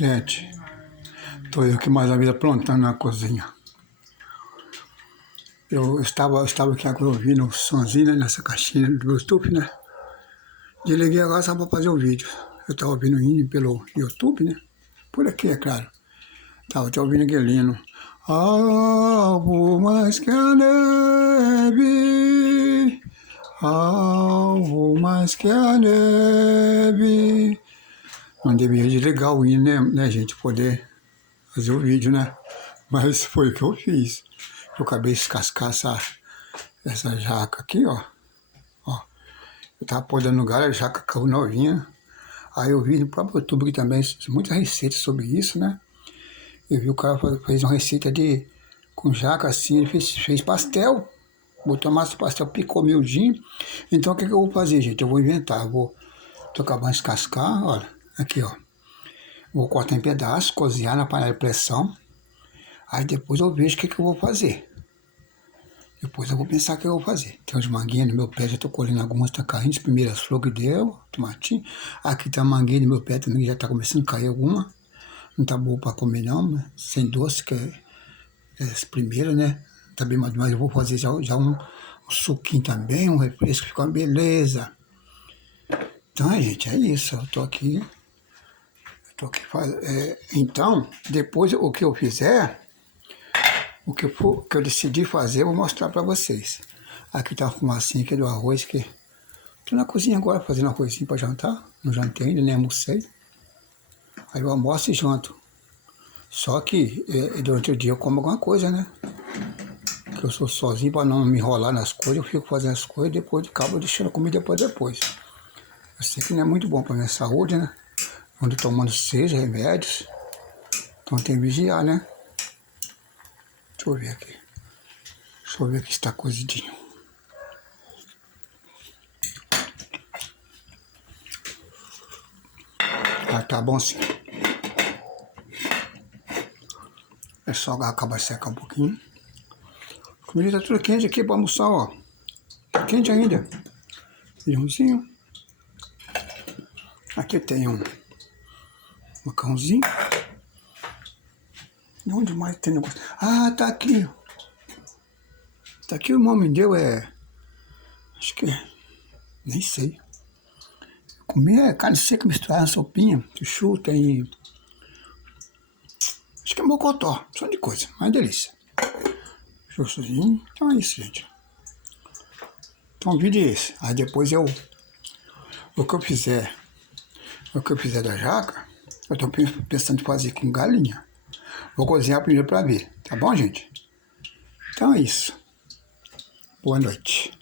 Gente, tô eu aqui mais uma vez aprontando na cozinha. Eu estava aqui agora ouvindo o sonzinho, né, nessa caixinha do Bluetooth, né? Desliguei agora só para fazer o vídeo. Eu estava ouvindo o pelo YouTube, né? Por aqui, é claro. Tava te ouvindo aquele hino. Alvo mais que a neve, alvo mais que a neve. Não deveria desligar o hino, né, gente? Poder fazer o vídeo, né? Mas foi o que eu fiz. Eu acabei de descascar essa jaca aqui, ó. Eu tava podando no galho, a jaca caiu novinha. Aí eu vi no próprio YouTube que também muitas receitas sobre isso, né? Eu vi o cara fez uma receita com jaca assim, ele fez pastel. Botou massa de pastel, picou miudinho. Então o que eu vou fazer, gente? Eu vou inventar. Tô acabando de descascar, olha. Aqui, ó. Vou cortar em pedaços, cozinhar na panela de pressão. Aí depois eu vejo o que eu vou fazer. Depois eu vou pensar o que eu vou fazer. Tem umas manguinhas no meu pé, já tô colhendo algumas, tá caindo. As primeiras flores que deu, tomatinho. Aqui tá a manguinha no meu pé também, que já tá começando a cair alguma. Não tá boa pra comer não, mas sem doce, que é as primeiras, né? Tá bem maduro, mas eu vou fazer já um suquinho também, um refresco, fica uma beleza. Então, gente, é isso. Eu tô aqui fazendo. Então, depois o que eu fizer, o que eu decidi fazer, eu vou mostrar para vocês. Aqui tá a fumacinha aqui do arroz, que tô na cozinha agora fazendo arrozinho para jantar. Não jantei ainda, nem almocei. Aí eu almoço e janto. Só que durante o dia eu como alguma coisa, né? Porque eu sou sozinho, para não me enrolar nas coisas, eu fico fazendo as coisas, depois de cabo eu deixando a comida para depois. Eu sei que não é muito bom para minha saúde, né? Ando tomando 6 remédios. Então tem que vigiar, né? Deixa eu ver aqui. Deixa eu ver aqui se está cozidinho. Ah, tá bom sim. É só acabar de secar um pouquinho. A comida tá tudo quente aqui para almoçar, ó. Tá quente ainda. Feijãozinho. Aqui tem um macarrãozinho. E onde mais tem negócio? Ah, tá aqui. Tá aqui, o irmão me deu, acho que nem sei. Comer carne seca misturada na sopinha, chuchu, tem. Acho que é mocotó, só de coisa, mas delícia. Chuchuzinho, então é isso, gente. Então o vídeo é esse. Aí depois o que eu fizer da jaca, eu tô pensando em fazer com galinha. Vou cozinhar primeiro pra ver, tá bom, gente? Então é isso. Boa noite.